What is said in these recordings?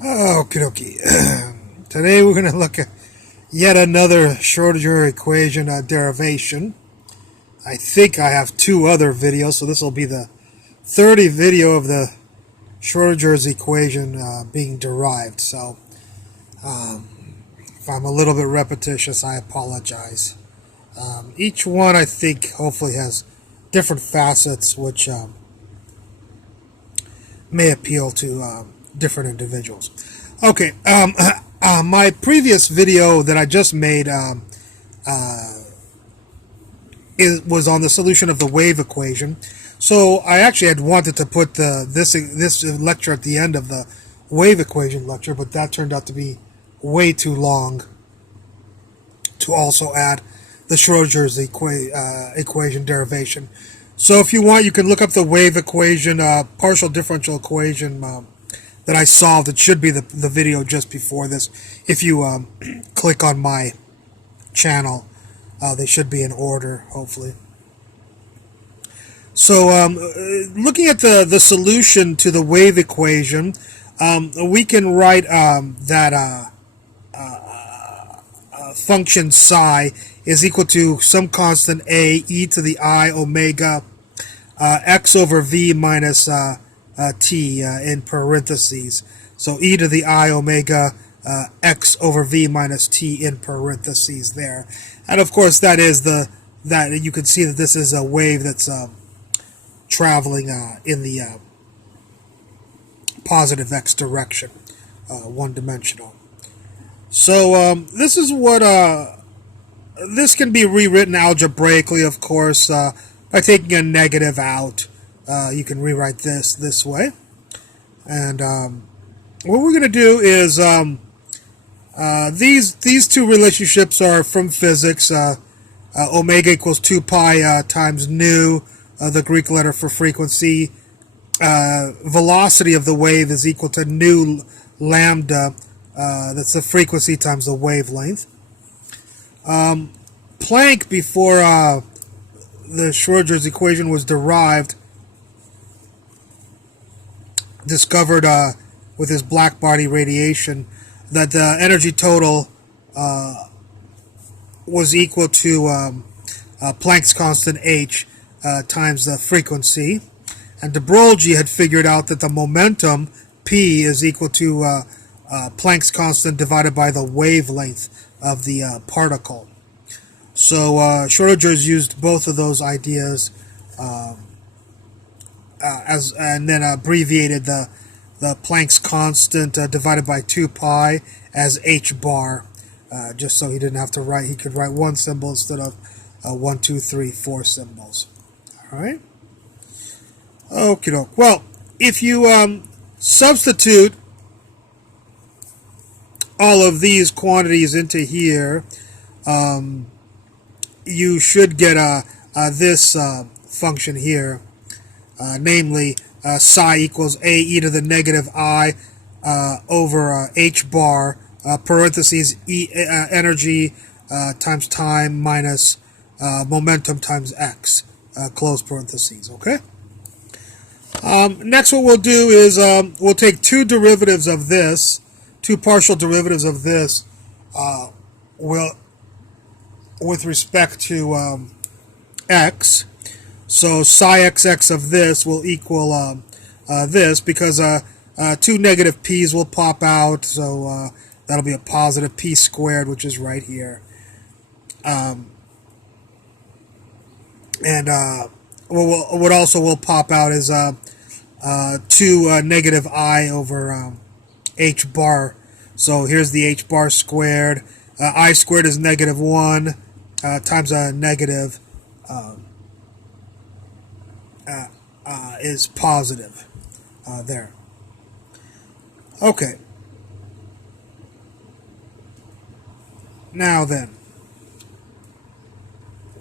Okie dokie. Today we're going to look at yet another Schrodinger equation derivation. I think I have two other videos, so this will be the 30th video of the Schrodinger's equation being derived. So if I'm a little bit repetitious, I apologize. Each one, I think, hopefully has different facets which may appeal to different individuals. Okay, my previous video that I just made was on the solution of the wave equation. So I actually had wanted to put this lecture at the end of the wave equation lecture, but that turned out to be way too long to also add the Schrodinger's equation derivation. So if you want, you can look up the wave equation, partial differential equation that I solved. It should be the video just before this. If you click on my channel, they should be in order, hopefully. So looking at the solution to the wave equation, we can write that function psi is equal to some constant a e to the I omega x over v minus t in parentheses. So e to the I omega x over v minus t in parentheses there. And of course that is that you can see that this is a wave that's traveling in the positive x direction, one-dimensional. So this is what this can be rewritten algebraically, of course, by taking a negative out. You can rewrite this way. And what we're going to do is these two relationships are from physics. Omega equals 2 pi times nu, the Greek letter for frequency. Velocity of the wave is equal to nu lambda. That's the frequency times the wavelength. Planck, before the Schrodinger's equation was derived, discovered with his black body radiation that the energy total was equal to Planck's constant h times the frequency. And de Broglie had figured out that the momentum p is equal to Planck's constant divided by the wavelength of the particle. So Schrodinger's used both of those ideas and then abbreviated the Planck's constant divided by 2 pi as h bar, just so he didn't have to write. He could write one symbol instead of 1, 2, 3, 4 symbols. All right. Okie doke. Well, if you substitute all of these quantities into here, you should get this function here, namely psi equals a e to the negative I over h bar, parentheses energy times time minus momentum times x, close parentheses, okay? Next what we'll do is we'll take two derivatives of this, two partial derivatives of this, with respect to x. So psi xx of this will equal this, because two negative p's will pop out, so that'll be a positive p squared, which is right here. And what also will pop out is 2 negative I over h bar. So here's the h bar squared. I squared is negative 1 times a negative is positive there. Okay. Now then,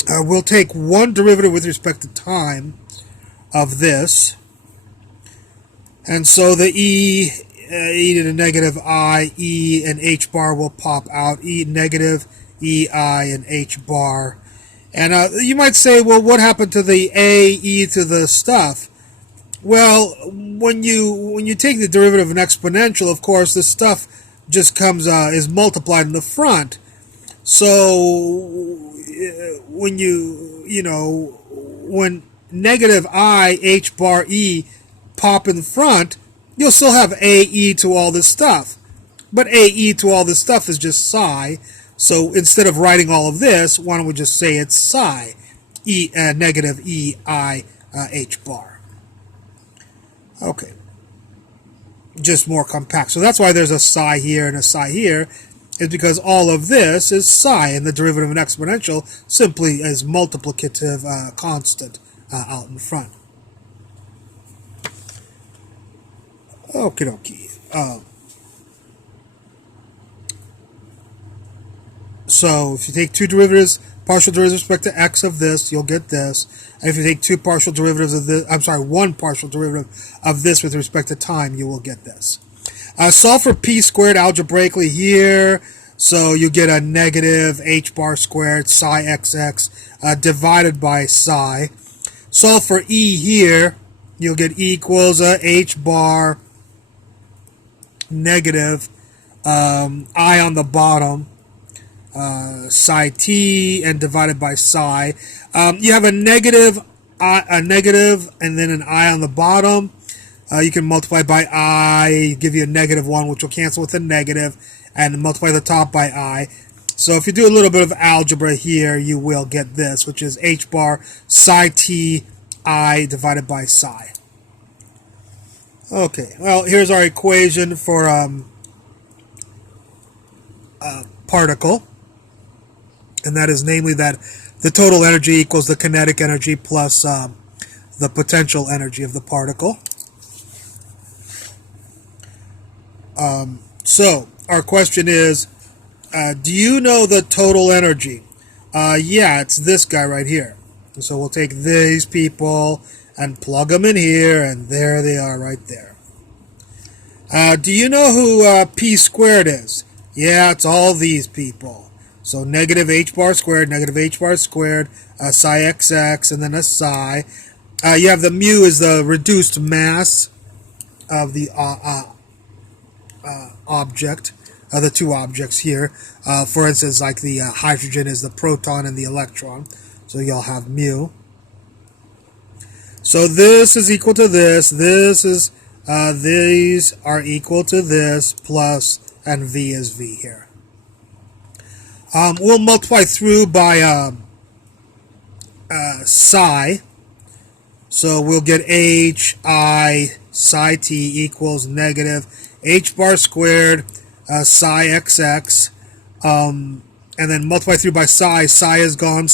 we'll take one derivative with respect to time of this. And so the e to the negative I, e, and h bar will pop out. E negative, e, I, and h bar. And you might say, well, what happened to the a, e to the stuff? Well, when you take the derivative of an exponential, of course, this stuff just comes is multiplied in the front. So when when negative I h bar e pop in front, you'll still have a e to all this stuff. But a e to all this stuff is just psi. So instead of writing all of this, why don't we just say it's psi, negative e I h bar. Okay, just more compact. So that's why there's a psi here and a psi here, is because all of this is psi, and the derivative of an exponential simply is multiplicative constant out in front. Okie dokie. So if you take two derivatives, partial derivatives with respect to x of this, you'll get this. And if you take two partial derivatives of this, one partial derivative of this with respect to time, you will get this. Solve for p squared algebraically here. So you get a negative h bar squared psi xx divided by psi. Solve for e here. You'll get e equals h bar negative I on the bottom. Psi t and divided by psi. You have a negative, and then an I on the bottom. You can multiply by I, give you a negative 1, which will cancel with a negative, and multiply the top by I. So if you do a little bit of algebra here, you will get this, which is h bar psi t I divided by psi. Okay, well, here's our equation for particle. And that is namely that the total energy equals the kinetic energy plus the potential energy of the particle. So our question is, do you know the total energy? Yeah, it's this guy right here. And so we'll take these people and plug them in here, and there they are right there. Do you know who p squared is? Yeah, it's all these people. So negative h bar squared, psi xx, and then a psi. You have the mu is the reduced mass of the object, the two objects here. For instance, like the hydrogen is the proton and the electron. So you'll have mu. So this is equal to this. This is these are equal to this plus, and v is v here. We'll multiply through by psi. So we'll get h I psi t equals negative h bar squared psi xx. And then multiply through by psi. Psi is gone,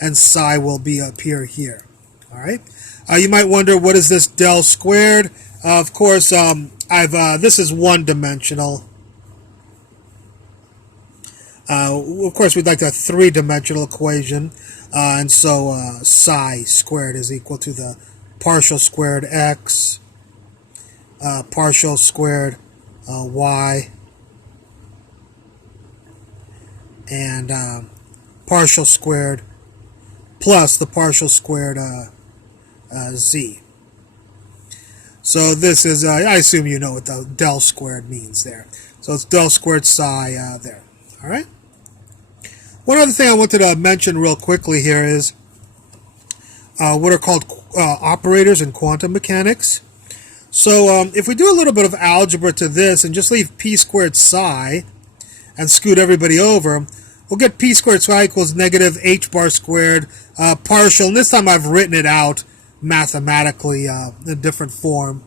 and psi will be up here. All right. You might wonder, what is this del squared? Of course, this is one-dimensional. Of course, we'd like a three-dimensional equation, and so psi squared is equal to the partial squared x, partial squared y, and partial squared plus the partial squared z. So this is, I assume you know what the del squared means there. So it's del squared psi there. All right. One other thing I wanted to mention real quickly here is what are called operators in quantum mechanics. So if we do a little bit of algebra to this and just leave p squared psi and scoot everybody over, we'll get p squared psi equals negative h bar squared partial. And this time I've written it out mathematically in a different form.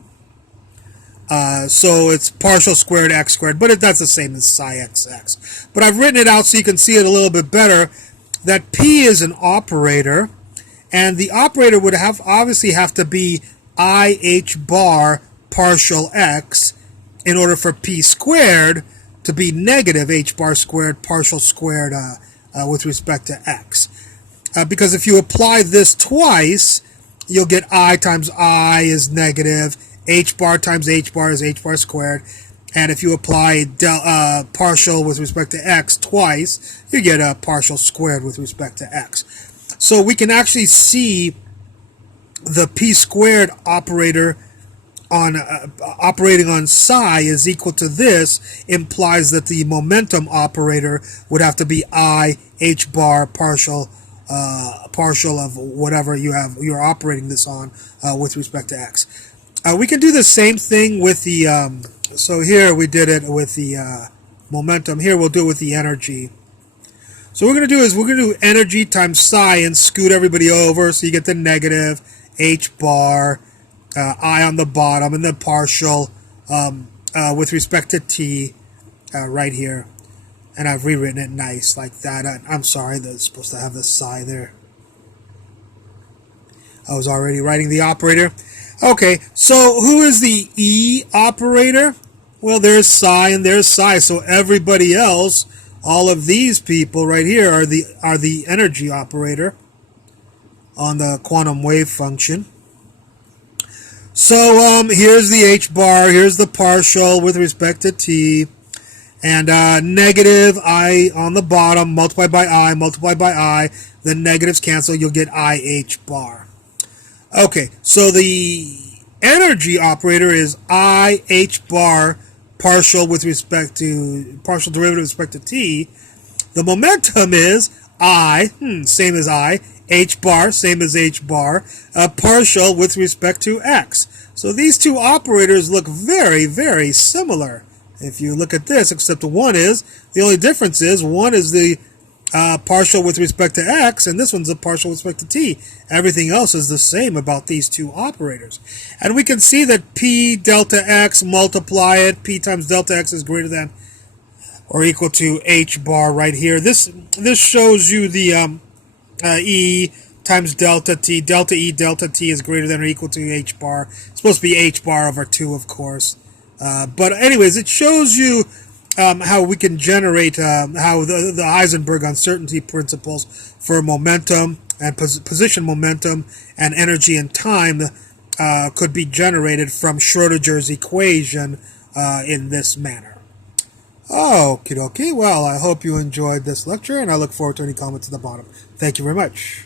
So it's partial squared x squared, but that's the same as psi xx. But I've written it out so you can see it a little bit better, that p is an operator, and the operator would obviously have to be I h bar partial x in order for p squared to be negative h bar squared partial squared with respect to x. Because if you apply this twice, you'll get I times I is negative, h bar times h bar is h bar squared, and if you apply partial with respect to x twice, you get a partial squared with respect to x. So we can actually see the p squared operator on operating on psi is equal to this implies that the momentum operator would have to be I h bar partial of whatever you're operating this on with respect to x. We can do the same thing with the so here we did it with the momentum. Here we'll do it with the energy. So what we're going to do is we're going to do energy times psi and scoot everybody over, so you get the negative h bar, I on the bottom, and then partial with respect to t right here. And I've rewritten it nice like that. I'm sorry, that's supposed to have the psi there. I was already writing the operator. Okay, so who is the E operator? Well, there's psi and there's psi, so everybody else, all of these people right here are the energy operator on the quantum wave function. So here's the h bar, here's the partial with respect to t, and negative I on the bottom multiplied by I, the negatives cancel, you'll get IH bar. Okay, so the energy operator is IH bar partial derivative with respect to t. The momentum is same as h bar, same as h bar, partial with respect to x. So these two operators look very, very similar. If you look at this, except the only difference is one is the partial with respect to x, and this one's a partial with respect to t. Everything else is the same about these two operators. And we can see that p delta x, multiply it, p times delta x is greater than or equal to h bar right here. This shows you the E times delta t. Delta E delta t is greater than or equal to h bar. It's supposed to be h bar over 2, of course. But anyways, it shows you how we can generate how the Heisenberg uncertainty principles for momentum and position momentum and energy and time could be generated from Schrodinger's equation in this manner. Okie dokie. Well, I hope you enjoyed this lecture, and I look forward to any comments at the bottom. Thank you very much.